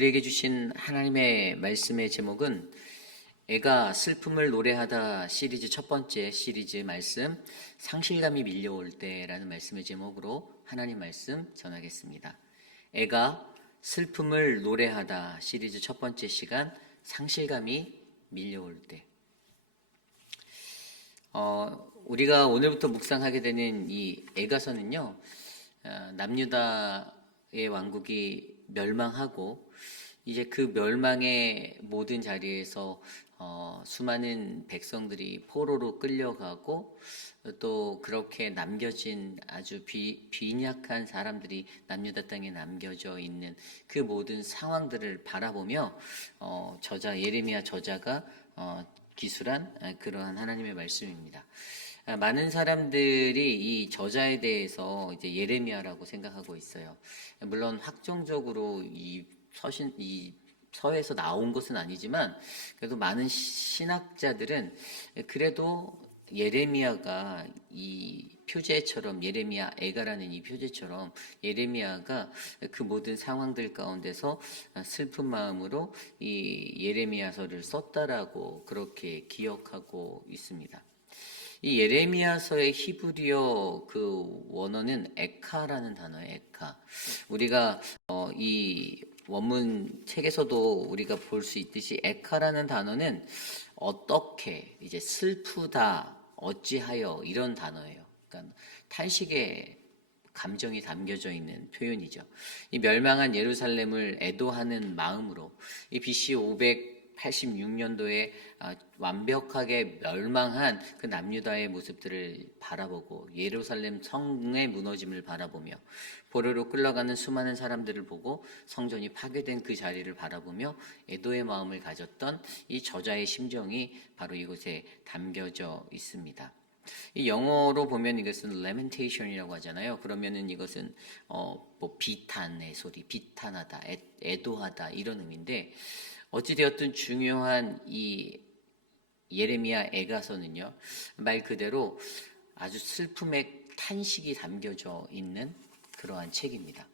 오늘 우리에게 주신 하나님의 말씀의 제목은 애가 슬픔을 노래하다 시리즈 첫 번째 시리즈 말씀 상실감이 밀려올 때라는 말씀의 제목으로 하나님 말씀 전하겠습니다. 애가 슬픔을 노래하다 시리즈 첫 번째 시간 상실감이 밀려올 때. 우리가 오늘부터 묵상하게 되는 이 애가서는요, 남유다의 왕국이 멸망하고 이제 그 멸망의 모든 자리에서 수많은 백성들이 포로로 끌려가고 또 그렇게 남겨진 아주 빈약한 사람들이 남유다 땅에 남겨져 있는 그 모든 상황들을 바라보며 저자 예레미야 저자가 기술한 그러한 하나님의 말씀입니다. 많은 사람들이 이 저자에 대해서 이제 예레미야라고 생각하고 있어요. 물론 확정적으로 이 서에서 나온 것은 아니지만 그래도 많은 신학자들은 그래도 예레미야가 이 표제처럼 예레미야 애가라는 이 표제처럼 예레미야가 그 모든 상황들 가운데서 슬픈 마음으로 이 예레미야서를 썼다라고 그렇게 기억하고 있습니다. 이 예레미야서의 히브리어 그 원어는 에카라는 단어예요. 에카. 우리가 이 원문 책에서도 우리가 볼 수 있듯이 에카라는 단어는 어떻게 이제 슬프다 어찌하여 이런 단어예요. 그러니까 탄식의 감정이 담겨져 있는 표현이죠. 이 멸망한 예루살렘을 애도하는 마음으로 이 BC 586년도에 완벽하게 멸망한 그 남유다의 모습들을 바라보고 예루살렘 성의 무너짐을 바라보며 포로로 끌려가는 수많은 사람들을 보고 성전이 파괴된 그 자리를 바라보며 애도의 마음을 가졌던 이 저자의 심정이 바로 이곳에 담겨져 있습니다. 이 영어로 보면 이것은 lamentation이라고 하잖아요. 그러면은 이것은 뭐 비탄의 소리, 비탄하다, 애도하다 이런 의미인데 어찌되었든 중요한 이 예레미야 애가서는요, 말 그대로 아주 슬픔의 탄식이 담겨져 있는 그러한 책입니다.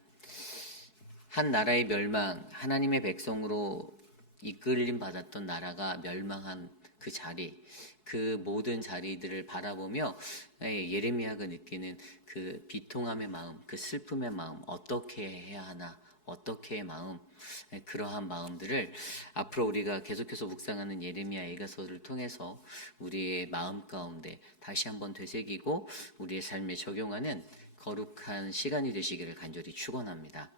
한 나라의 멸망, 하나님의 백성으로 이끌림 받았던 나라가 멸망한 그 자리, 그 모든 자리들을 바라보며 예레미야가 느끼는 그 비통함의 마음, 그 슬픔의 마음, 어떻게 해야 하나, 어떻게 마음, 그러한 마음들을 앞으로 우리가 계속해서 묵상하는 예레미야 애가서를 통해서 우리의 마음 가운데 다시 한번 되새기고 우리의 삶에 적용하는 거룩한 시간이 되시기를 간절히 축원합니다.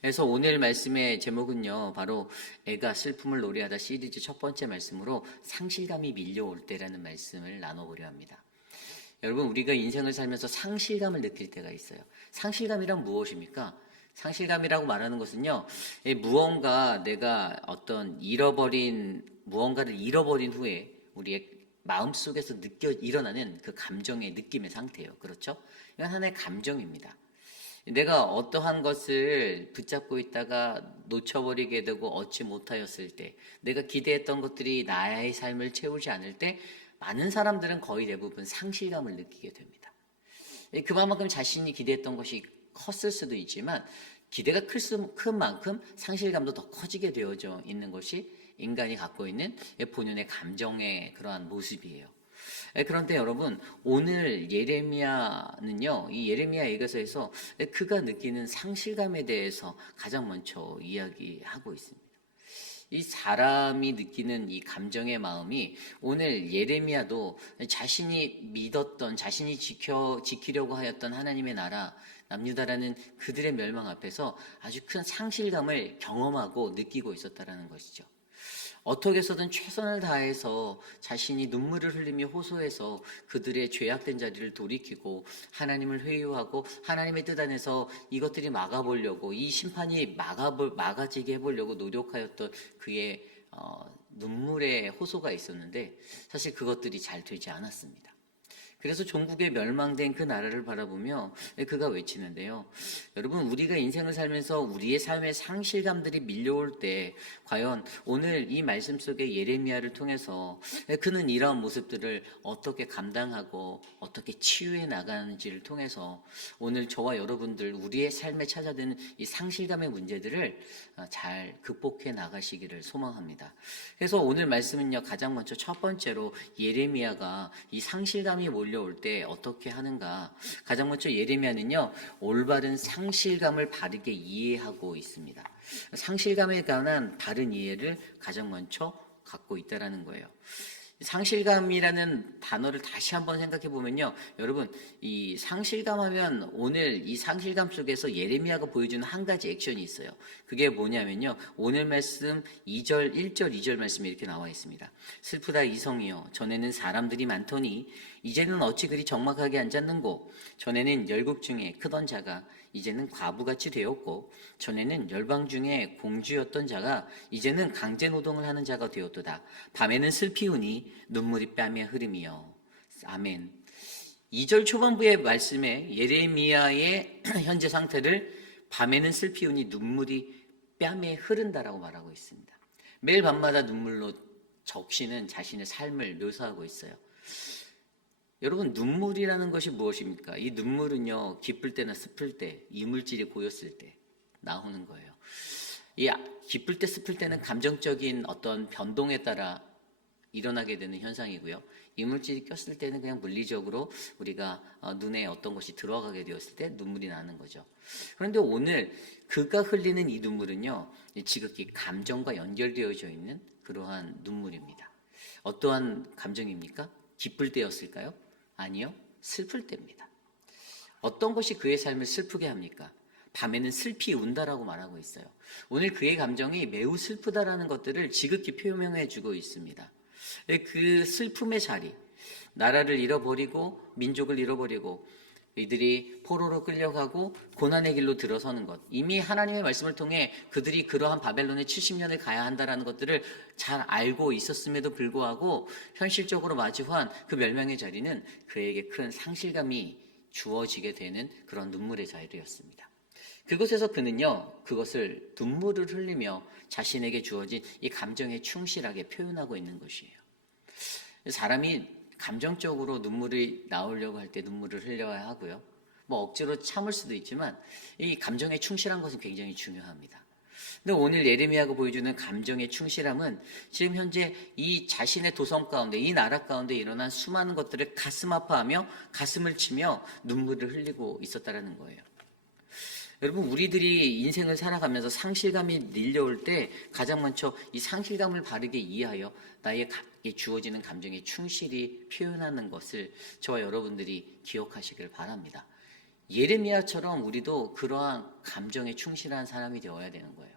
그래서 오늘 말씀의 제목은요, 바로 애가 슬픔을 노래하다 시리즈 첫 번째 말씀으로 상실감이 밀려올 때라는 말씀을 나눠보려 합니다. 여러분, 우리가 인생을 살면서 상실감을 느낄 때가 있어요. 상실감이란 무엇입니까? 상실감이라고 말하는 것은요, 무언가 내가 어떤 무언가를 잃어버린 후에 우리의 마음속에서 일어나는 그 감정의 느낌의 상태예요. 그렇죠? 이건 하나의 감정입니다. 내가 어떠한 것을 붙잡고 있다가 놓쳐버리게 되고 얻지 못하였을 때, 내가 기대했던 것들이 나의 삶을 채우지 않을 때, 많은 사람들은 거의 대부분 상실감을 느끼게 됩니다. 그만큼 자신이 기대했던 것이 컸을 수도 있지만, 기대가 큰 만큼 상실감도 더 커지게 되어져 있는 것이 인간이 갖고 있는 본연의 감정의 그러한 모습이에요. 그런데 여러분, 오늘 예레미야는요, 이 예레미야 애가서에서 그가 느끼는 상실감에 대해서 가장 먼저 이야기하고 있습니다. 이 사람이 느끼는 이 감정의 마음이 오늘 예레미야도 자신이 믿었던, 자신이 지키려고 하였던 하나님의 나라, 남유다라는 그들의 멸망 앞에서 아주 큰 상실감을 경험하고 느끼고 있었다라는 것이죠. 어떻게 해서든 최선을 다해서 자신이 눈물을 흘리며 호소해서 그들의 죄악된 자리를 돌이키고 하나님을 회유하고 하나님의 뜻 안에서 이것들이 막아보려고 이 심판이 막아지게 해보려고 노력하였던 그의 눈물의 호소가 있었는데 사실 그것들이 잘 되지 않았습니다. 그래서 종국에 멸망된 그 나라를 바라보며 그가 외치는데요. 여러분, 우리가 인생을 살면서 우리의 삶의 상실감들이 밀려올 때 과연 오늘 이 말씀 속에 예레미야를 통해서 그는 이러한 모습들을 어떻게 감당하고 어떻게 치유해 나가는지를 통해서 오늘 저와 여러분들 우리의 삶에 찾아드는 이 상실감의 문제들을 잘 극복해 나가시기를 소망합니다. 그래서 오늘 말씀은요, 가장 먼저 첫 번째로 예레미야가 이 상실감이 몰려올 때 어떻게 하는가. 가장 먼저 예레미야는요, 올바른 상실감을 바르게 이해하고 있습니다. 상실감에 관한 바른 이해를 가장 먼저 갖고 있다라는 거예요. 상실감이라는 단어를 다시 한번 생각해 보면요, 여러분, 이 상실감 하면 오늘 이 상실감 속에서 예레미야가 보여주는 한 가지 액션이 있어요. 그게 뭐냐면요, 오늘 말씀 2절, 1절, 2절 말씀이 이렇게 나와 있습니다. 슬프다 이성이여, 전에는 사람들이 많더니 이제는 어찌 그리 적막하게 앉았는고, 전에는 열국 중에 크던 자가 이제는 과부같이 되었고, 전에는 열방 중에 공주였던 자가 이제는 강제노동을 하는 자가 되었도다. 밤에는 슬피우니 눈물이 뺨에 흐름이여. 아멘. 2절 초반부의 말씀에 예레미야의 현재 상태를 밤에는 슬피우니 눈물이 뺨에 흐른다라고 말하고 있습니다. 매일 밤마다 눈물로 적시는 자신의 삶을 묘사하고 있어요. 여러분, 눈물이라는 것이 무엇입니까? 이 눈물은요, 기쁠 때나 슬플 때, 이물질이 고였을 때 나오는 거예요. 이 기쁠 때, 슬플 때는 감정적인 어떤 변동에 따라 일어나게 되는 현상이고요. 이물질이 꼈을 때는 그냥 물리적으로 우리가 눈에 어떤 것이 들어가게 되었을 때 눈물이 나는 거죠. 그런데 오늘 그가 흘리는 이 눈물은요, 지극히 감정과 연결되어져 있는 그러한 눈물입니다. 어떠한 감정입니까? 기쁠 때였을까요? 아니요, 슬플 때입니다. 어떤 것이 그의 삶을 슬프게 합니까? 밤에는 슬피 운다라고 말하고 있어요. 오늘 그의 감정이 매우 슬프다라는 것들을 지극히 표명해 주고 있습니다. 그 슬픔의 자리, 나라를 잃어버리고 민족을 잃어버리고 이들이 포로로 끌려가고 고난의 길로 들어서는 것, 이미 하나님의 말씀을 통해 그들이 그러한 바벨론에 70년을 가야 한다는 것들을 잘 알고 있었음에도 불구하고 현실적으로 마주한 그 멸망의 자리는 그에게 큰 상실감이 주어지게 되는 그런 눈물의 자리였습니다. 그곳에서 그는요, 그것을 눈물을 흘리며 자신에게 주어진 이 감정에 충실하게 표현하고 있는 것이에요. 사람이 감정적으로 눈물이 나오려고 할 때 눈물을 흘려야 하고요. 뭐 억지로 참을 수도 있지만 이 감정에 충실한 것은 굉장히 중요합니다. 근데 오늘 예레미야가 보여주는 감정의 충실함은 지금 현재 이 자신의 도성 가운데, 이 나라 가운데 일어난 수많은 것들을 가슴 아파하며 가슴을 치며 눈물을 흘리고 있었다라는 거예요. 여러분, 우리들이 인생을 살아가면서 상실감이 밀려올 때 가장 먼저 이 상실감을 바르게 이해하여 나에게 주어지는 감정에 충실히 표현하는 것을 저와 여러분들이 기억하시길 바랍니다. 예레미야처럼 우리도 그러한 감정에 충실한 사람이 되어야 되는 거예요.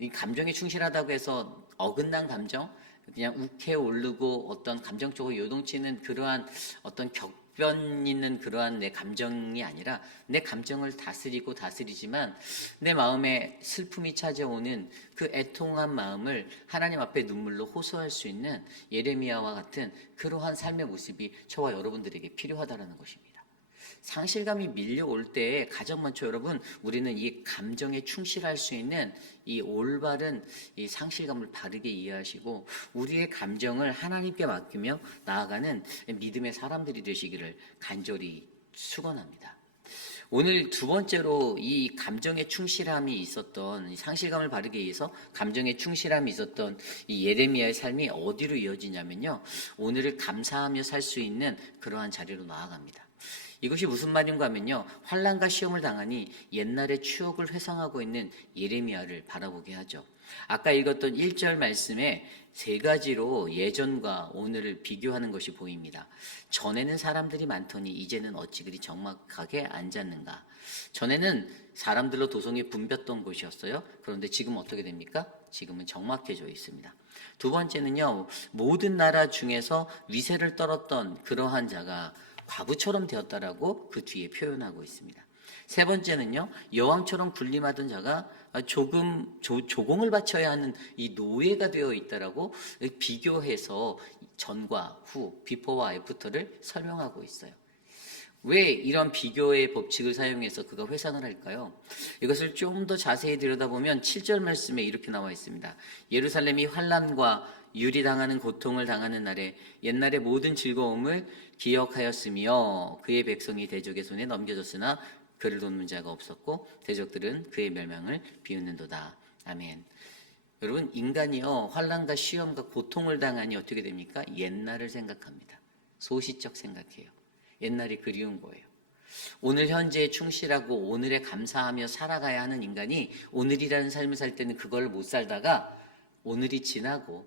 이 감정에 충실하다고 해서 어긋난 감정, 그냥 욱해 오르고 어떤 감정적으로 요동치는 그러한 어떤 격변 있는 그러한 내 감정이 아니라 내 감정을 다스리지만 내 마음에 슬픔이 찾아오는 그 애통한 마음을 하나님 앞에 눈물로 호소할 수 있는 예레미야와 같은 그러한 삶의 모습이 저와 여러분들에게 필요하다는 것입니다. 상실감이 밀려올 때 가장 먼저 여러분, 우리는 이 감정에 충실할 수 있는 이 올바른 이 상실감을 바르게 이해하시고 우리의 감정을 하나님께 맡기며 나아가는 믿음의 사람들이 되시기를 간절히 축원합니다. 오늘 두 번째로 이 감정에 충실함이 있었던, 이 상실감을 바르게 위해서 감정에 충실함이 있었던 이 예레미야의 삶이 어디로 이어지냐면요, 오늘을 감사하며 살 수 있는 그러한 자리로 나아갑니다. 이것이 무슨 말인가 하면요, 환난과 시험을 당하니 옛날의 추억을 회상하고 있는 예레미야를 바라보게 하죠. 아까 읽었던 1절 말씀에 세 가지로 예전과 오늘을 비교하는 것이 보입니다. 전에는 사람들이 많더니 이제는 어찌 그리 적막하게 앉았는가. 전에는 사람들로 도성이 붐볐던 곳이었어요. 그런데 지금 어떻게 됩니까? 지금은 적막해져 있습니다. 두 번째는요, 모든 나라 중에서 위세를 떨었던 그러한 자가 과부처럼 되었다라고 그 뒤에 표현하고 있습니다. 세 번째는요, 여왕처럼 군림하던 자가 조공을 바쳐야 하는 이 노예가 되어 있다라고 비교해서 전과 후, 비포와 애프터를 설명하고 있어요. 왜 이런 비교의 법칙을 사용해서 그가 회상을 할까요? 이것을 좀 더 자세히 들여다보면 7절 말씀에 이렇게 나와 있습니다. 예루살렘이 환난과 유리당하는 고통을 당하는 날에 옛날의 모든 즐거움을 기억하였으며 그의 백성이 대적의 손에 넘겨졌으나 그를 돕는 자가 없었고 대적들은 그의 멸망을 비웃는도다. 아멘. 여러분, 인간이요, 환난과 시험과 고통을 당하니 어떻게 됩니까? 옛날을 생각합니다. 소시적 생각해요. 옛날이 그리운 거예요. 오늘 현재에 충실하고 오늘에 감사하며 살아가야 하는 인간이 오늘이라는 삶을 살 때는 그걸 못 살다가 오늘이 지나고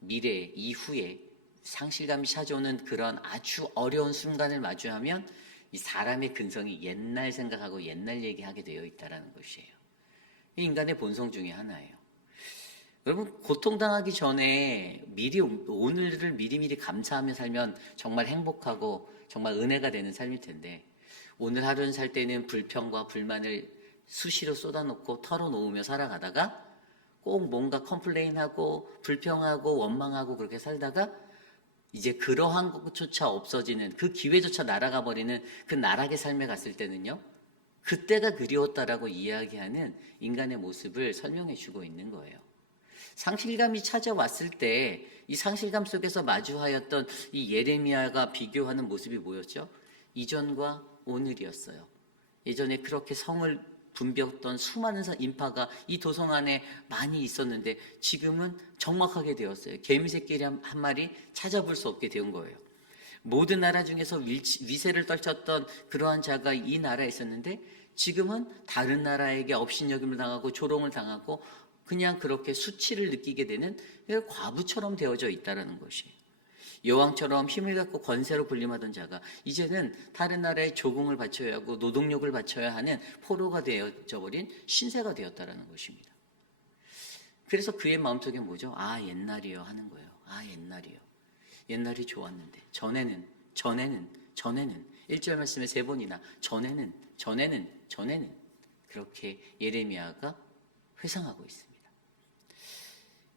미래 이후에 상실감이 찾아오는 그런 아주 어려운 순간을 마주하면 이 사람의 근성이 옛날 생각하고 옛날 얘기하게 되어 있다는 것이에요. 이 인간의 본성 중에 하나예요. 여러분, 고통당하기 전에 오늘을 미리미리 감사하며 살면 정말 행복하고 정말 은혜가 되는 삶일 텐데, 오늘 하루는 살 때는 불평과 불만을 수시로 쏟아놓고 털어놓으며 살아가다가 꼭 뭔가 컴플레인하고 불평하고 원망하고 그렇게 살다가 이제 그러한 것조차 없어지는, 그 기회조차 날아가 버리는 그 나락의 삶에 갔을 때는요, 그때가 그리웠다라고 이야기하는 인간의 모습을 설명해 주고 있는 거예요. 상실감이 찾아왔을 때 이 상실감 속에서 마주하였던 이 예레미야가 비교하는 모습이 뭐였죠? 이전과 오늘이었어요. 예전에 그렇게 성을 붐볐던 수많은 인파가 이 도성 안에 많이 있었는데 지금은 적막하게 되었어요. 개미새끼리 한 마리 찾아볼 수 없게 된 거예요. 모든 나라 중에서 위세를 떨쳤던 그러한 자가 이 나라에 있었는데 지금은 다른 나라에게 업신여김을 당하고 조롱을 당하고 그냥 그렇게 수치를 느끼게 되는 과부처럼 되어져 있다는 것이에요. 여왕처럼 힘을 갖고 권세로 군림하던 자가 이제는 다른 나라에 조공을 바쳐야 하고 노동력을 바쳐야 하는 포로가 되어져 버린 신세가 되었다는 것입니다. 그래서 그의 마음속에 뭐죠? 아, 옛날이요 하는 거예요. 아, 옛날이요. 옛날이 좋았는데 전에는 1절 말씀에 3번이나 전에는 그렇게 예레미야가 회상하고 있습니다.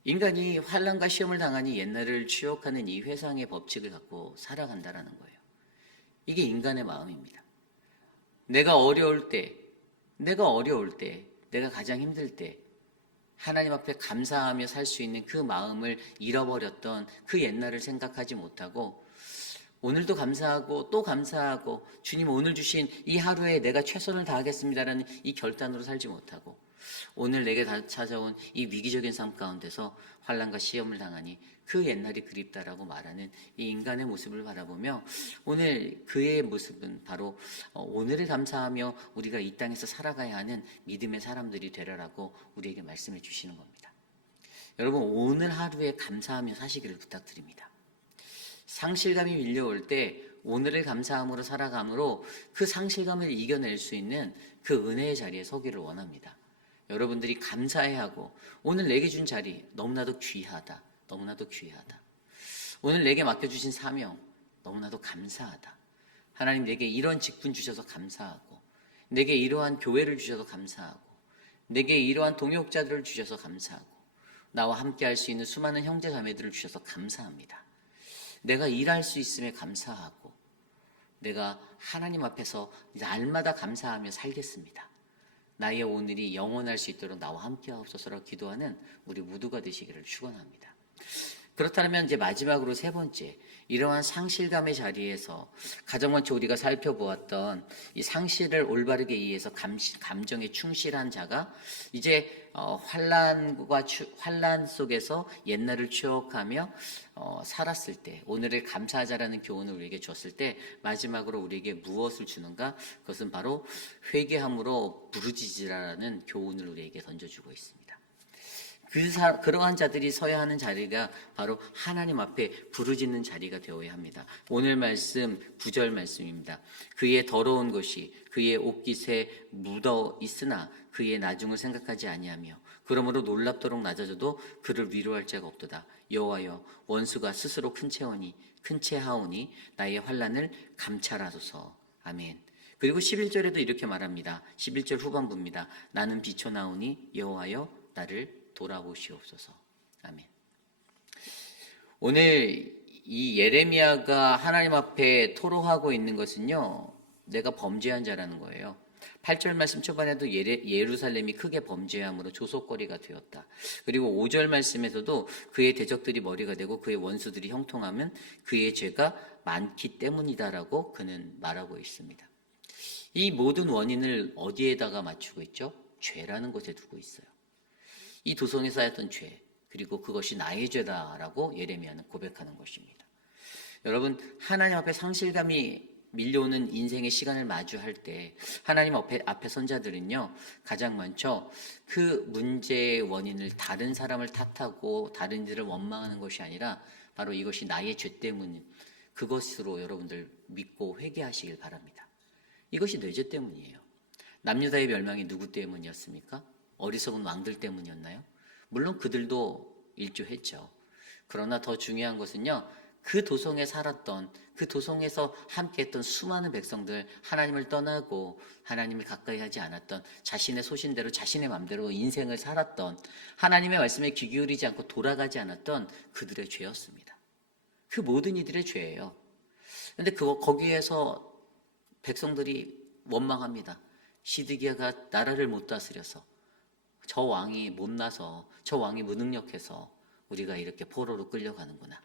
인간이 환난과 시험을 당하니 옛날을 추억하는 이 회상의 법칙을 갖고 살아간다라는 거예요. 이게 인간의 마음입니다. 내가 어려울 때, 내가 가장 힘들 때 하나님 앞에 감사하며 살 수 있는 그 마음을 잃어버렸던 그 옛날을 생각하지 못하고 오늘도 감사하고 또 감사하고 주님 오늘 주신 이 하루에 내가 최선을 다하겠습니다라는 이 결단으로 살지 못하고 오늘 내게 찾아온 이 위기적인 삶 가운데서 환난과 시험을 당하니 그 옛날이 그립다라고 말하는 이 인간의 모습을 바라보며 오늘 그의 모습은 바로 오늘을 감사하며 우리가 이 땅에서 살아가야 하는 믿음의 사람들이 되라라고 우리에게 말씀해 주시는 겁니다. 여러분, 오늘 하루에 감사하며 사시기를 부탁드립니다. 상실감이 밀려올 때 오늘을 감사함으로 살아감으로 그 상실감을 이겨낼 수 있는 그 은혜의 자리에 서기를 원합니다. 여러분들이 감사해야 하고 오늘 내게 준 자리 너무나도 귀하다. 오늘 내게 맡겨주신 사명 너무나도 감사하다. 하나님 내게 이런 직분 주셔서 감사하고 내게 이러한 교회를 주셔서 감사하고 내게 이러한 동역자들을 주셔서 감사하고 나와 함께 할 수 있는 수많은 형제 자매들을 주셔서 감사합니다. 내가 일할 수 있음에 감사하고 내가 하나님 앞에서 날마다 감사하며 살겠습니다. 나의 오늘이 영원할 수 있도록 나와 함께 하옵소서라고 기도하는 우리 모두가 되시기를 축원합니다. 그렇다면 이제 마지막으로 3번째, 이러한 상실감의 자리에서 가장 먼저 우리가 살펴보았던 이 상실을 올바르게 이해해서 감정에 충실한 자가 이제 환난 속에서 옛날을 추억하며 살았을 때 오늘을 감사하자라는 교훈을 우리에게 줬을 때 마지막으로 우리에게 무엇을 주는가? 그것은 바로 회개함으로 부르짖으라는 교훈을 우리에게 던져주고 있습니다. 그러한 자들이 서야 하는 자리가 바로 하나님 앞에 부르짖는 자리가 되어야 합니다. 오늘 말씀 9절 말씀입니다. 그의 더러운 것이 그의 옷깃에 묻어 있으나 그의 나중을 생각하지 아니하며 그러므로 놀랍도록 낮아져도 그를 위로할 자가 없도다. 여호와여, 원수가 스스로 큰 채하오니 나의 환난을 감찰하소서. 아멘. 그리고 11절에도 이렇게 말합니다. 11절 후반부입니다. 나는 비춰나오니 여호와여 나를 돌아보시옵소서. 아멘. 오늘 이 예레미야가 하나님 앞에 토로하고 있는 것은요, 내가 범죄한 자라는 거예요. 8절 말씀 초반에도 예루살렘이 크게 범죄함으로 조속거리가 되었다. 그리고 5절 말씀에서도 그의 대적들이 머리가 되고 그의 원수들이 형통하면 그의 죄가 많기 때문이다라고 그는 말하고 있습니다. 이 모든 원인을 어디에다가 맞추고 있죠? 죄라는 곳에 두고 있어요. 이 도성에 쌓였던 죄, 그리고 그것이 나의 죄다라고 예레미야는 고백하는 것입니다. 여러분, 하나님 앞에 상실감이 밀려오는 인생의 시간을 마주할 때 하나님 앞에 선자들은요, 가장 먼저 그 문제의 원인을 다른 사람을 탓하고 다른 이들을 원망하는 것이 아니라 바로 이것이 나의 죄 때문, 그것으로 여러분들 믿고 회개하시길 바랍니다. 이것이 내 죄 때문이에요. 남유다의 멸망이 누구 때문이었습니까? 어리석은 왕들 때문이었나요? 물론 그들도 일조했죠. 그러나 더 중요한 것은요, 그 도성에 살았던, 그 도성에서 함께했던 수많은 백성들, 하나님을 떠나고 하나님을 가까이 하지 않았던, 자신의 소신대로 자신의 마음대로 인생을 살았던, 하나님의 말씀에 귀 기울이지 않고 돌아가지 않았던 그들의 죄였습니다. 그 모든 이들의 죄예요. 그런데 거기에서 백성들이 원망합니다. 시드기야가 나라를 못 다스려서, 저 왕이 못나서, 저 왕이 무능력해서 우리가 이렇게 포로로 끌려가는구나.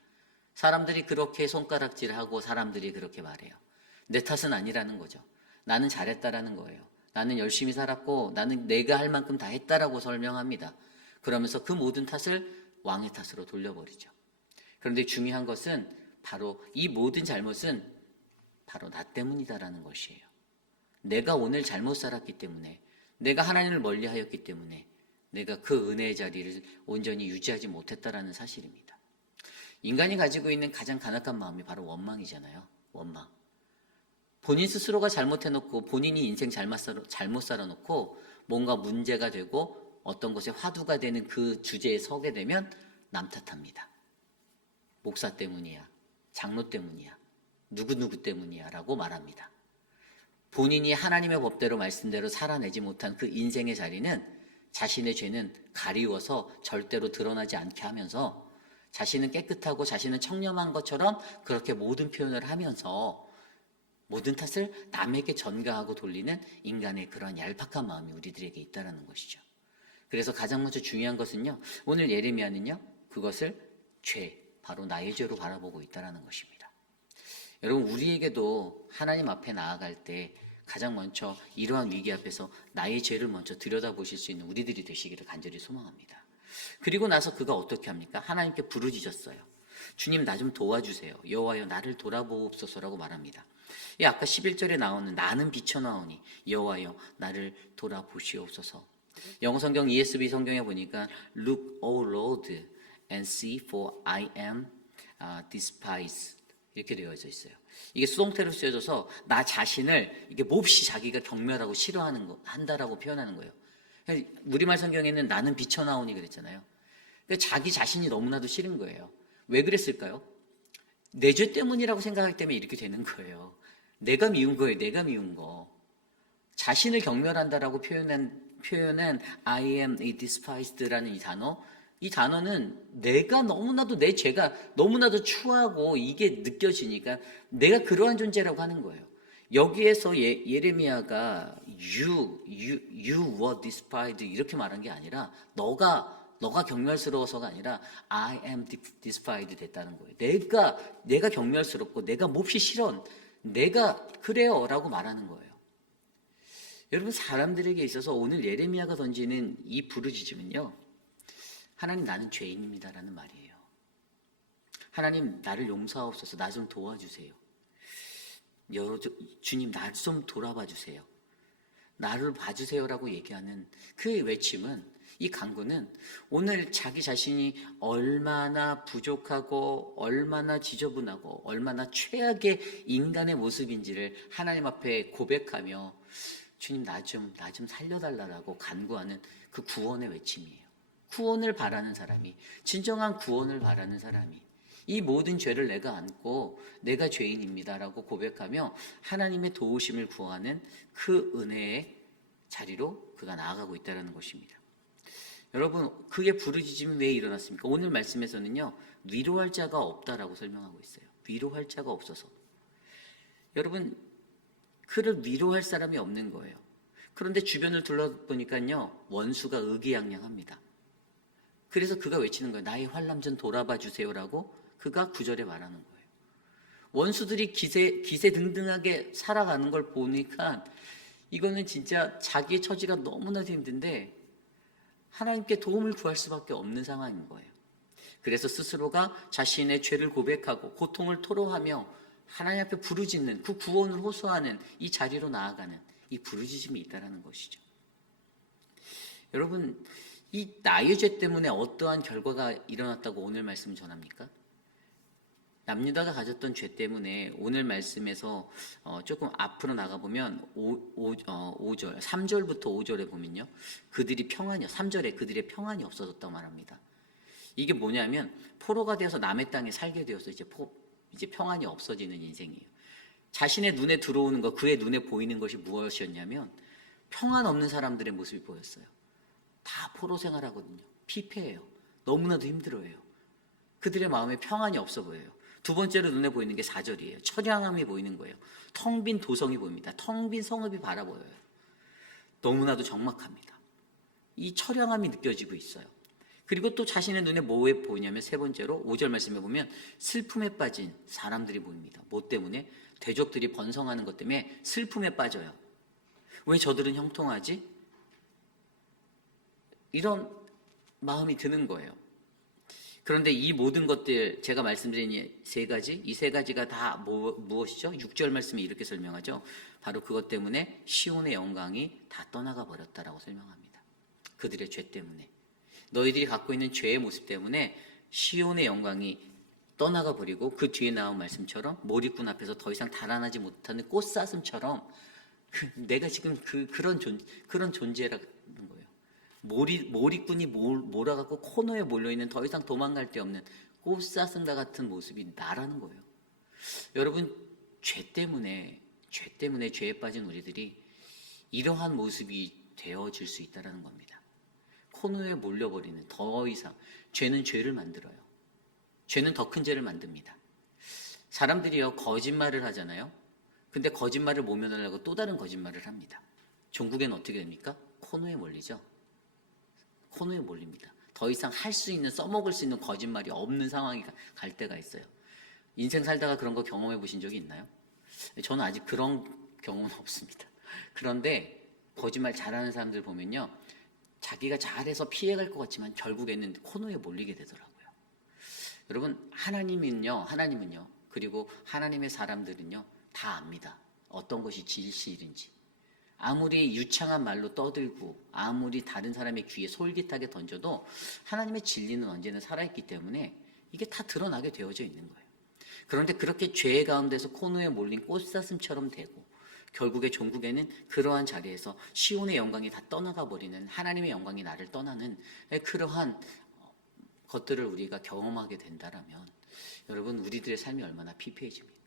사람들이 그렇게 손가락질하고 사람들이 그렇게 말해요. 내 탓은 아니라는 거죠. 나는 잘했다라는 거예요. 나는 열심히 살았고 나는 내가 할 만큼 다 했다라고 설명합니다. 그러면서 그 모든 탓을 왕의 탓으로 돌려버리죠. 그런데 중요한 것은 바로 이 모든 잘못은 바로 나 때문이다라는 것이에요. 내가 오늘 잘못 살았기 때문에, 내가 하나님을 멀리하였기 때문에 내가 그 은혜의 자리를 온전히 유지하지 못했다라는 사실입니다. 인간이 가지고 있는 가장 간악한 마음이 바로 원망이잖아요. 원망. 본인 스스로가 잘못해놓고 본인이 인생 잘못 살아놓고 뭔가 문제가 되고 어떤 것에 화두가 되는 그 주제에 서게 되면 남 탓합니다. 목사 때문이야, 장로 때문이야, 누구누구 때문이야 라고 말합니다. 본인이 하나님의 법대로 말씀대로 살아내지 못한 그 인생의 자리는, 자신의 죄는 가리워서 절대로 드러나지 않게 하면서 자신은 깨끗하고 자신은 청렴한 것처럼 그렇게 모든 표현을 하면서 모든 탓을 남에게 전가하고 돌리는 인간의 그런 얄팍한 마음이 우리들에게 있다는 것이죠. 그래서 가장 먼저 중요한 것은요, 오늘 예레미야는요, 그것을 죄, 바로 나의 죄로 바라보고 있다는 것입니다. 여러분, 우리에게도 하나님 앞에 나아갈 때 가장 먼저 이러한 위기 앞에서 나의 죄를 먼저 들여다보실 수 있는 우리들이 되시기를 간절히 소망합니다. 그리고 나서 그가 어떻게 합니까? 하나님께 부르짖었어요. 주님, 나 좀 도와주세요. 여호와여 나를 돌아보옵소서라고 말합니다. 아까 11절에 나오는 나는 비쳐나오니 여호와여 나를 돌아보시옵소서. 영어 성경 ESV 성경에 보니까 Look, O Lord, and see for I am despised 이렇게 되어져 있어요. 이게 수동태로 쓰여져서 나 자신을 이게 몹시 자기가 경멸하고 한다라고 표현하는 거예요. 우리말 성경에는 나는 비쳐나오니 그랬잖아요. 그러니까 자기 자신이 너무나도 싫은 거예요. 왜 그랬을까요? 내 죄 때문이라고 생각하기 때문에 이렇게 되는 거예요. 내가 미운 거예요. 내가 미운 거. 자신을 경멸한다라고 표현한 I am a despised라는 이 단어는 내가 너무나도 내 죄가 너무나도 추하고 이게 느껴지니까 내가 그러한 존재라고 하는 거예요. 여기에서 예레미야가 you were despised 이렇게 말한 게 아니라 너가 경멸스러워서가 아니라 I am despised 됐다는 거예요. 내가 경멸스럽고 내가 몹시 싫은 내가 그래요 라고 말하는 거예요. 여러분, 사람들에게 있어서 오늘 예레미야가 던지는 이 부르짖음은요, 하나님 나는 죄인입니다라는 말이에요. 하나님 나를 용서하옵소서, 나 좀 도와주세요. 주님 나 좀 돌아봐 주세요. 나를 봐주세요라고 얘기하는 그 외침은, 이 간구는 오늘 자기 자신이 얼마나 부족하고 얼마나 지저분하고 얼마나 최악의 인간의 모습인지를 하나님 앞에 고백하며 주님 나 좀 살려달라고 간구하는 그 구원의 외침이에요. 구원을 바라는 사람이, 진정한 구원을 바라는 사람이 이 모든 죄를 내가 안고 내가 죄인입니다라고 고백하며 하나님의 도우심을 구하는 그 은혜의 자리로 그가 나아가고 있다는 것입니다. 여러분, 그의 부르짖음이 왜 일어났습니까? 오늘 말씀에서는요, 위로할 자가 없다라고 설명하고 있어요. 위로할 자가 없어서. 여러분, 그를 위로할 사람이 없는 거예요. 그런데 주변을 둘러보니까요, 원수가 의기양양합니다. 그래서 그가 외치는 거예요. 나의 환난전 돌아봐 주세요라고 그가 9절에 말하는 거예요. 원수들이 기세등등하게 살아가는 걸 보니까 이거는 진짜 자기의 처지가 너무나도 힘든데 하나님께 도움을 구할 수밖에 없는 상황인 거예요. 그래서 스스로가 자신의 죄를 고백하고 고통을 토로하며 하나님 앞에 부르짖는, 그 구원을 호소하는 이 자리로 나아가는 이 부르짖음이 있다는 것이죠. 여러분, 이 나의 죄 때문에 어떠한 결과가 일어났다고 오늘 말씀 전합니까? 남유다가 가졌던 죄 때문에 오늘 말씀에서 조금 앞으로 나가보면 5절, 3절부터 5절에 보면요. 그들이 3절에 그들의 평안이 없어졌다고 말합니다. 이게 뭐냐면 포로가 되어서 남의 땅에 살게 되어서 이제 평안이 없어지는 인생이에요. 자신의 눈에 들어오는 것, 그의 눈에 보이는 것이 무엇이었냐면 평안 없는 사람들의 모습이 보였어요. 다 포로 생활하거든요. 피폐해요. 너무나도 힘들어해요. 그들의 마음에 평안이 없어 보여요. 두 번째로 눈에 보이는 게 4절이에요. 처량함이 보이는 거예요. 텅 빈 도성이 보입니다. 텅 빈 성읍이 바라보여요. 너무나도 적막합니다. 이 처량함이 느껴지고 있어요. 그리고 또 자신의 눈에 뭐 보이냐면 세 번째로 5절 말씀에 보면 슬픔에 빠진 사람들이 보입니다. 뭐 때문에? 대적들이 번성하는 것 때문에 슬픔에 빠져요. 왜 저들은 형통하지? 이런 마음이 드는 거예요. 그런데 이 모든 것들, 제가 말씀드린 이 세 가지가 다 무엇이죠? 6절 말씀에 이렇게 설명하죠. 바로 그것 때문에 시온의 영광이 다 떠나가 버렸다라고 설명합니다. 그들의 죄 때문에. 너희들이 갖고 있는 죄의 모습 때문에 시온의 영광이 떠나가 버리고 그 뒤에 나온 말씀처럼 몰입꾼 앞에서 더 이상 달아나지 못하는 꽃사슴처럼 내가 지금 그런 존재라는 거예요. 몰입꾼이 몰아갖고 코너에 몰려있는 더 이상 도망갈 데 없는 꽃사슴과 같은 모습이 나라는 거예요. 여러분, 죄 때문에 죄에 빠진 우리들이 이러한 모습이 되어질 수 있다는 겁니다. 코너에 몰려버리는, 더 이상 죄는 죄를 만들어요. 죄는 더 큰 죄를 만듭니다. 사람들이요, 거짓말을 하잖아요. 근데 거짓말을 모면하려고 또 다른 거짓말을 합니다. 종국에는 어떻게 됩니까? 코너에 몰리죠. 코너에 몰립니다. 더 이상 할 수 있는, 써먹을 수 있는 거짓말이 없는 상황이 갈 때가 있어요. 인생 살다가 그런 거 경험해 보신 적이 있나요? 저는 아직 그런 경험은 없습니다. 그런데 거짓말 잘하는 사람들 보면요, 자기가 잘해서 피해갈 것 같지만 결국에는 코너에 몰리게 되더라고요. 여러분, 하나님은요, 그리고 하나님의 사람들은요, 다 압니다. 어떤 것이 진실인지. 아무리 유창한 말로 떠들고 아무리 다른 사람의 귀에 솔깃하게 던져도 하나님의 진리는 언제나 살아있기 때문에 이게 다 드러나게 되어져 있는 거예요. 그런데 그렇게 죄 가운데서 코너에 몰린 꽃사슴처럼 되고 결국에 종국에는 그러한 자리에서 시온의 영광이 다 떠나가 버리는, 하나님의 영광이 나를 떠나는 그러한 것들을 우리가 경험하게 된다라면 여러분, 우리들의 삶이 얼마나 피폐해집니까?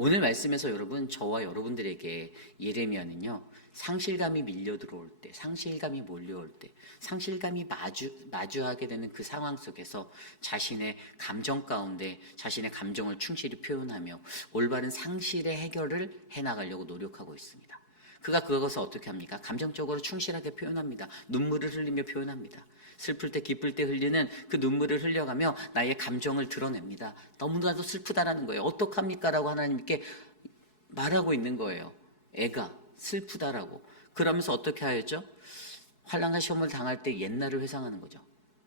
오늘 말씀에서 여러분, 저와 여러분들에게 예레미야는요, 상실감이 밀려 들어올 때, 상실감이 몰려올 때, 상실감이 마주하게 되는 그 상황 속에서 자신의 감정 가운데 자신의 감정을 충실히 표현하며 올바른 상실의 해결을 해나가려고 노력하고 있습니다. 그가 그것을 어떻게 합니까? 감정적으로 충실하게 표현합니다. 눈물을 흘리며 표현합니다. 슬플 때 기쁠 때 흘리는 그 눈물을 흘려가며 나의 감정을 드러냅니다. 너무나도 슬프다라는 거예요. 어떡합니까? 라고 하나님께 말하고 있는 거예요. 애가 슬프다라고. 그러면서 어떻게 하였죠? 환난과 시험을 당할 때 옛날을 회상하는 거죠.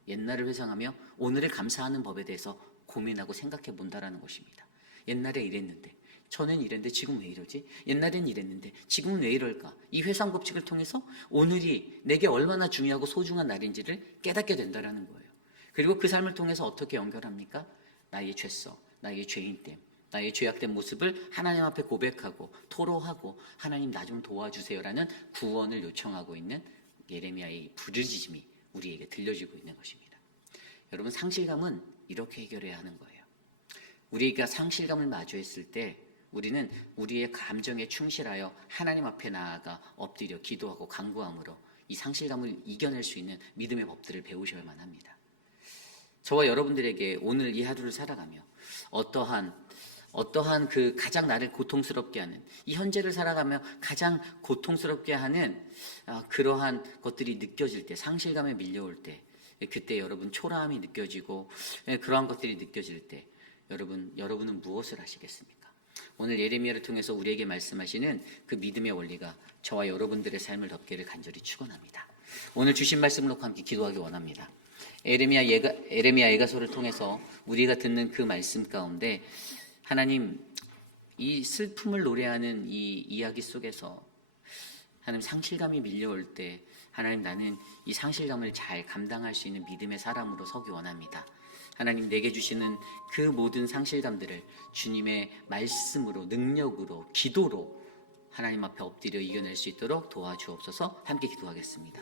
옛날을 회상하며 오늘을 감사하는 법에 대해서 고민하고 생각해 본다라는 것입니다. 옛날에 이랬는데, 저는 이랬는데 지금 왜 이러지? 옛날엔 이랬는데 지금은 왜 이럴까? 이 회상 법칙을 통해서 오늘이 내게 얼마나 중요하고 소중한 날인지를 깨닫게 된다는 거예요. 그리고 그 삶을 통해서 어떻게 연결합니까? 나의 죄성, 나의 죄인됨, 나의 죄악된 모습을 하나님 앞에 고백하고 토로하고 하나님 나 좀 도와주세요라는 구원을 요청하고 있는 예레미야의 부르짖음이 우리에게 들려지고 있는 것입니다. 여러분, 상실감은 이렇게 해결해야 하는 거예요. 우리가 상실감을 마주했을 때 우리는 우리의 감정에 충실하여 하나님 앞에 나아가 엎드려 기도하고 간구함으로 이 상실감을 이겨낼 수 있는 믿음의 법들을 배우셔야만 합니다. 저와 여러분들에게 오늘 이 하루를 살아가며 어떠한 그 가장 나를 고통스럽게 하는, 이 현재를 살아가며 가장 고통스럽게 하는 그러한 것들이 느껴질 때, 상실감에 밀려올 때, 그때 여러분 초라함이 느껴지고 그러한 것들이 느껴질 때 여러분은 무엇을 하시겠습니까? 오늘 예레미야를 통해서 우리에게 말씀하시는 그 믿음의 원리가 저와 여러분들의 삶을 덮기를 간절히 축원합니다. 오늘 주신 말씀을 놓고 함께 기도하기 원합니다. 에레미야 예가서를 통해서 우리가 듣는 그 말씀 가운데 하나님, 이 슬픔을 노래하는 이 이야기 속에서 하나님, 상실감이 밀려올 때 하나님, 나는 이 상실감을 잘 감당할 수 있는 믿음의 사람으로 서기 원합니다. 하나님, 내게 주시는 그 모든 상실감들을 주님의 말씀으로, 능력으로, 기도로 하나님 앞에 엎드려 이겨낼 수 있도록 도와주옵소서. 함께 기도하겠습니다.